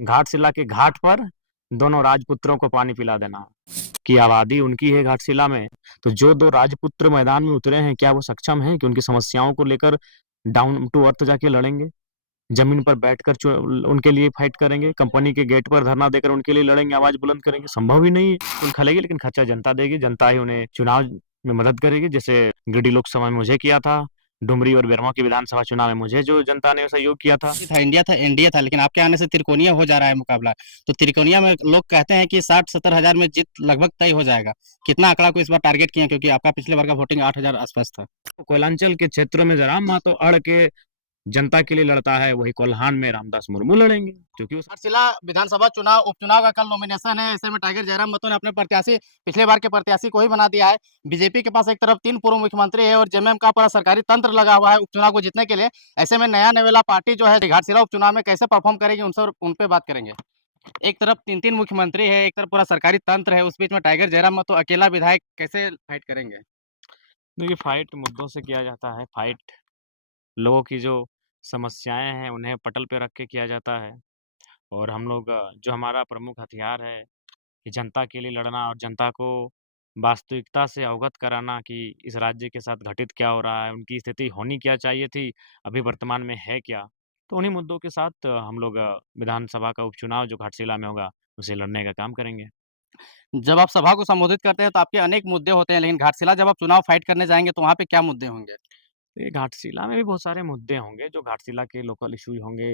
घाटशिला के घाट पर दोनों राजपुत्रों को पानी पिला देना कि आबादी उनकी है घाटशिला में। तो जो 2 राजपुत्र मैदान में उतरे हैं, क्या वो सक्षम हैं कि उनकी समस्याओं को लेकर डाउन टू अर्थ जाके लड़ेंगे? ज़मीन पर बैठकर उनके लिए फाइट करेंगे, कंपनी के गेट पर धरना देकर उनके लिए लड़ेंगे, आवाज़ बुलंद करेंगे, संभव ही नहीं है। तो खलेगी लेकिन खर्चा जनता देगी, जनता ही उन्हें चुनाव में मदद करेगी, जैसे गिरिडीह लोकसभा में मुझे किया था, डुमरी और बेरमो के विधानसभा चुनाव में मुझे जो जनता ने सहयोग किया था। था इंडिया था, लेकिन आपके आने से त्रिकोणीय हो जा रहा है मुकाबला। तो त्रिकोणीय में लोग कहते हैं कि 60-70 हजार में जीत लगभग तय हो जाएगा। कितना आंकड़ा को इस बार टारगेट किया, क्योंकि आपका पिछले बार का वोटिंग 8,000 आसपास था। कोयलांचल के क्षेत्रों में जराम महतो अड़ के जनता के लिए लड़ता है, वही कोल्हान में रामदास मुर्मू लड़ेंगे, क्योंकि उस घाटशिला विधानसभा चुनाव उपचुनाव का कल नॉमिनेशन है। ऐसे में टाइगर जयराम मतो ने अपने प्रत्याशी पिछले बार के प्रत्याशी को ही बना दिया है। बीजेपी के पास एक तरफ 3 पूर्व मुख्यमंत्री है और जेएमएम का पूरा सरकारी तंत्र लगा हुआ है उपचुनाव को जीतने के लिए। ऐसे में नया नेवेला पार्टी जो है घाटशिला उपचुनाव में कैसे परफॉर्म करेगी, उन पे बात करेंगे। एक तरफ 3-3 मुख्यमंत्री है, एक तरफ पूरा सरकारी तंत्र है, उस बीच में टाइगर जयराम मतो अकेला विधायक कैसे फाइट करेंगे? देखिए फाइट मुद्दों से किया जाता है, फाइट लोगों की जो समस्याएँ हैं, उन्हें पटल पे रख के किया जाता है। और हम लोग जो हमारा प्रमुख हथियार है कि जनता के लिए लड़ना और जनता को वास्तविकता से अवगत कराना कि इस राज्य के साथ घटित क्या हो रहा है, उनकी स्थिति होनी क्या चाहिए थी, अभी वर्तमान में है क्या। तो उन्हीं मुद्दों के साथ हम लोग विधानसभा का उपचुनाव जो घाटशिला में होगा, उसे लड़ने का काम करेंगे। जब आप सभा को संबोधित करते हैं तो आपके अनेक मुद्दे होते हैं, लेकिन घाटशिला जब आप चुनाव फाइट करने जाएँगे तो वहाँ पे क्या मुद्दे होंगे? ये घाटशिला में भी बहुत सारे मुद्दे होंगे, जो घाटशिला के लोकल इश्यू होंगे,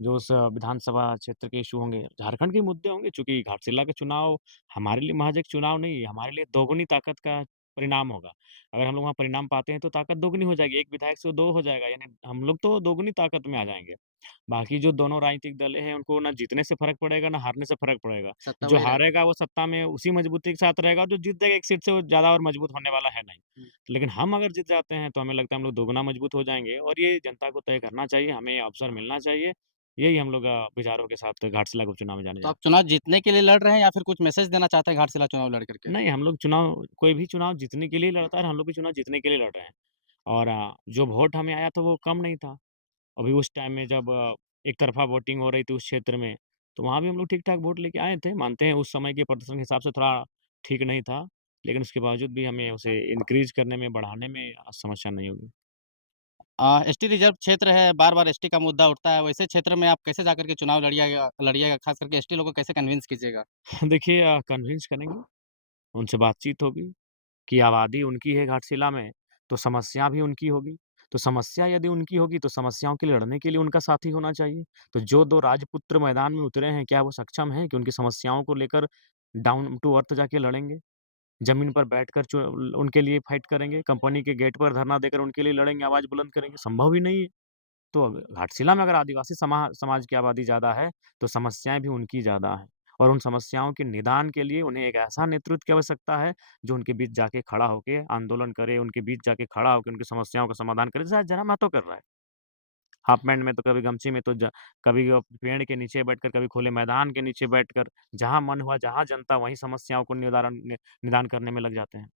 जो उस विधानसभा क्षेत्र के इश्यू होंगे, झारखंड के मुद्दे होंगे, चूँकि घाटशिला का चुनाव हमारे लिए महज़ एक चुनाव नहीं है, हमारे लिए दोगुनी ताकत का परिणाम होगा। अगर हम लोग वहाँ परिणाम पाते हैं, तो ताकत दोगुनी हो जाएगी, 1 विधायक से 2 हो जाएगा, यानी हम लोग तो दोगुनी ताकत में आ जाएँगे। बाकी जो दोनों राजनीतिक दल हैं, उनको ना जीतने से फ़र्क पड़ेगा, ना हारने से फ़र्क पड़ेगा। सत्ता जो वही रहेगा। हारेगा, वो सत्ता में उसी मज़बूती के साथ रहेगा, और जो जीत जाएगा 1 सीट से, वो ज़्यादा और मज़बूत होने वाला है नहीं। हुँ। लेकिन हम अगर जीत जाते हैं तो हमें लगता है हम लोग दोगुना मजबूत हो जाएँगे, और ये जनता को तय करना चाहिए, हमें ये अवसर मिलना चाहिए। यही हम लोग विचारों के साथ घाटशिला उपचुनाव में जाने तो जा आप रहे चुनाव जीतने के लिए लड़ रहे हैं या फिर कुछ मैसेज देना चाहते हैं घाटशिला चुनाव लड़ कर के? हैं। नहीं, हम लोग चुनाव कोई भी चुनाव जीतने के लिए लड़ता है, और हम लोग भी चुनाव जीतने के लिए लड़ रहे हैं। और जो वोट हमें आया था वो कम नहीं था। अभी उस टाइम में जब एक तरफ़ा वोटिंग हो रही थी उस क्षेत्र में, तो वहाँ भी हम लोग ठीक-ठाक वोट लेके आए थे। मानते हैं उस समय के प्रदर्शन के हिसाब से थोड़ा ठीक नहीं था, लेकिन उसके बावजूद भी हमें उसे इनक्रीज़ करने में, बढ़ाने में समस्या नहीं होगी। एसटी रिज़र्व क्षेत्र है, बार-बार एसटी का मुद्दा उठता है, वैसे क्षेत्र में आप कैसे जाकर के चुनाव लड़िएगा लड़िएगा, ख़ास करके एसटी लोगों को कैसे कन्विंस कीजिएगा? देखिए कन्विंस करेंगे, उनसे बातचीत होगी कि आबादी उनकी है घाटशिला में, तो समस्या भी उनकी होगी। तो समस्या यदि उनकी होगी, तो समस्याओं के लड़ने के लिए उनका साथी होना चाहिए। तो जो 2 राजपुत्र मैदान में उतरे हैं, क्या वो सक्षम हैं कि उनकी समस्याओं को लेकर डाउन टू अर्थ जाके लड़ेंगे? ज़मीन पर बैठकर उनके लिए फाइट करेंगे, कंपनी के गेट पर धरना देकर उनके लिए लड़ेंगे, आवाज़ बुलंद करेंगे? संभव ही नहीं है। तो घाटशिला में अगर आदिवासी समाज की आबादी ज़्यादा है, तो समस्याएँ भी उनकी ज़्यादा हैं, और उन समस्याओं के निदान के लिए उन्हें एक ऐसा नेतृत्व की आवश्यकता है, जो उनके बीच जाके खड़ा होके आंदोलन करे, उनके बीच जाके खड़ा होके उनकी समस्याओं का समाधान करे, जैसा जन्म महतो कर रहा है। हाफ पैंट में तो कभी गमछी में, तो कभी वो पेड़ के नीचे बैठकर, कभी खुले मैदान के नीचे बैठकर, जहाँ मन हुआ, जहाँ जनता, वहीं समस्याओं को निदान करने में लग जाते हैं।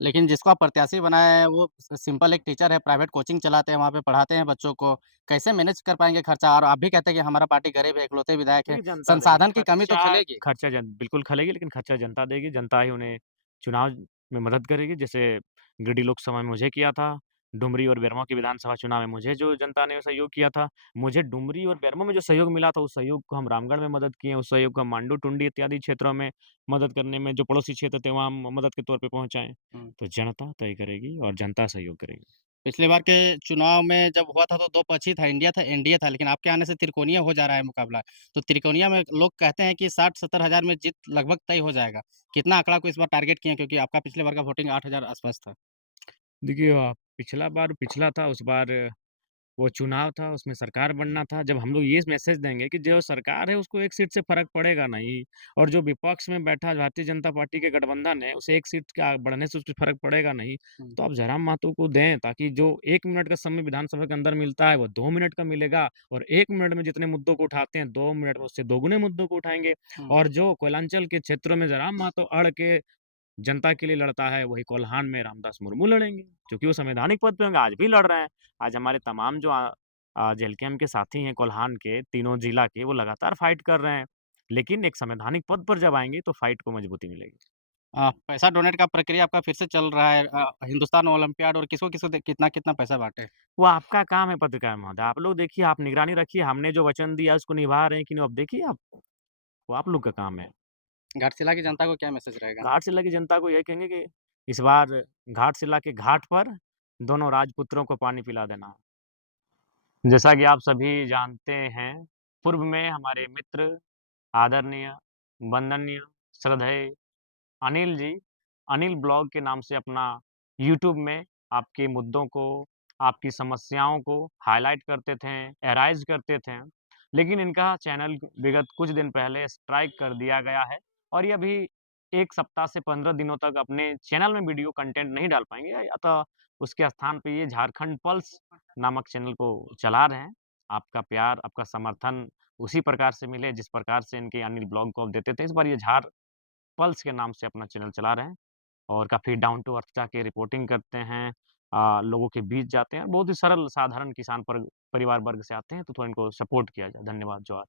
लेकिन जिसको आप प्रत्याशी बनाए हैं, वो सिंपल एक टीचर है, प्राइवेट कोचिंग चलाते हैं, वहाँ पे पढ़ाते हैं बच्चों को। कैसे मैनेज कर पाएँगे खर्चा? और आप भी कहते हैं कि हमारा पार्टी गरीब है, इकलौते विधायक हैं, देखिए जनता देगी, संसाधन की कमी तो खलेगी। खर्चा बिल्कुल खलेगी, लेकिन खर्चा जनता देगी, जनता ही उन्हें चुनाव में मदद करेगी। जैसे गिरिडीह लोकसभा में मुझे किया था, डुमरी और बेरमो के विधानसभा चुनाव में मुझे जो जनता ने सहयोग किया था, मुझे डुमरी और बेरमो में जो सहयोग मिला था, उस सहयोग को हम रामगढ़ में मदद किए, उस सहयोग को हम मांडू, टुंडी इत्यादि क्षेत्रों में मदद करने में, जो पड़ोसी क्षेत्र थे, वहाँ हम मदद के तौर पे पहुँचाएँ। हुँ। तो जनता तय करेगी और जनता सहयोग करेगी। पिछली बार के चुनाव में जब हुआ था तो 2 पक्ष ही था, इंडिया था एनडीए था, लेकिन आपके आने से त्रिकोणीय हो जा रहा है मुकाबला। तो त्रिकोणीय में लोग कहते हैं कि 60-70 हज़ार में जीत लगभग तय हो जाएगा। कितना आंकड़ा को इस बार टारगेट किए हैं, क्योंकि आपका पिछले बार का वोटिंग 8,000 आसपास था? देखिए पिछला बार पिछला था, उस बार वो चुनाव था, उसमें सरकार बनना था। जब हम लोग ये मैसेज देंगे कि जो सरकार है उसको 1 सीट से फ़र्क पड़ेगा नहीं, और जो विपक्ष में बैठा भारतीय जनता पार्टी के गठबंधन है, उसे 1 सीट का बढ़ने से उसपे फ़र्क पड़ेगा नहीं, हुँ। तो आप जयराम महतो को दें, ताकि जो 1 मिनट का समय विधानसभा के अंदर मिलता है, वो 2 मिनट का मिलेगा, और 1 मिनट में जितने मुद्दों को उठाते हैं, 2 मिनट में उससे दोगुने मुद्दों को उठाएँगे। हुँ। और जो कोयलांचल के क्षेत्रों में जयराम महतो अड़ के जनता के लिए लड़ता है, वही कोल्हान में रामदास मुर्मू लड़ेंगे, क्योंकि वो संवैधानिक पद पे होंगे, आज भी लड़ रहे हैं। आज हमारे तमाम जो जेलकेम के साथी हैं कोल्हान के, तीनों जिला के, वो लगातार फाइट कर रहे हैं। लेकिन एक संवैधानिक पद पर जब आएँगे तो फाइट को मजबूती मिलेगी। पैसा डोनेट का प्रक्रिया आपका फिर से चल रहा है हिंदुस्तान ओलंपियाड और किसको-किसको दे कितना-कितना पैसा बाँटे? वो आपका काम है पत्रकार महोदय, आप लोग देखिए, आप निगरानी रखिए, हमने जो वचन दिया उसको निभा रहे हैं कि नहीं, अब देखिए आप, वो आप लोग का काम है। घाटशिला की जनता को क्या मैसेज रहेगा? घाटशिला की जनता को यही कहेंगे कि इस बार घाटशिला के घाट पर दोनों राजपुत्रों को पानी पिला देना। जैसा कि आप सभी जानते हैं, पूर्व में हमारे मित्र, आदरणीय, वंदनीय, श्रद्धेय अनिल जी, अनिल ब्लॉग के नाम से अपना यूट्यूब में आपके मुद्दों को, आपकी समस्याओं को हाइलाइट करते थे, एराइज़ करते थे। लेकिन इनका चैनल विगत कुछ दिन पहले स्ट्राइक कर दिया गया है और ये अभी 1 सप्ताह से 15 दिनों तक अपने चैनल में वीडियो कंटेंट नहीं डाल पाएँगे। अतः उसके स्थान पे ये झारखंड पल्स नामक चैनल को चला रहे हैं। आपका प्यार, आपका समर्थन उसी प्रकार से मिले जिस प्रकार से इनके अनिल ब्लॉग को आप देते थे। इस बार ये झार पल्स के नाम से अपना चैनल चला रहे हैं और काफ़ी डाउन टू अर्थ जाके रिपोर्टिंग करते हैं, लोगों के बीच जाते हैं। बहुत ही सरल साधारण किसान पर परिवार वर्ग से आते हैं, तो थोड़ा इनको सपोर्ट किया जाए। धन्यवाद, जोहार।